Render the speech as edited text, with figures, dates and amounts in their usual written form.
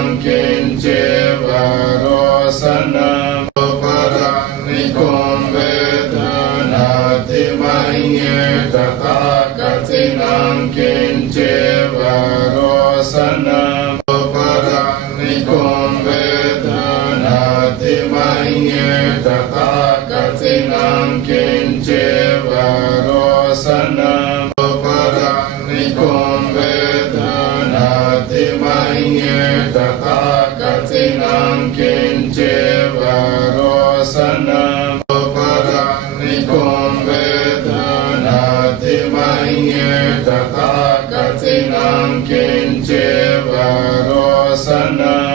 งกินเจวโรสนังอุปรังนิโกมเวทนาติมังเยตถาคตินังกินเจวโรสนังอุปรังนิโกมเวทนาติมังเยตถาคตินังกินเจวโรสนังอุปรังนิโกมเวทนาติมังเยตถาคตินังกินเจวโรสนังอุปรังนิโกมเวทนาติมังเยตถาคตินังกินเจวโรสนัง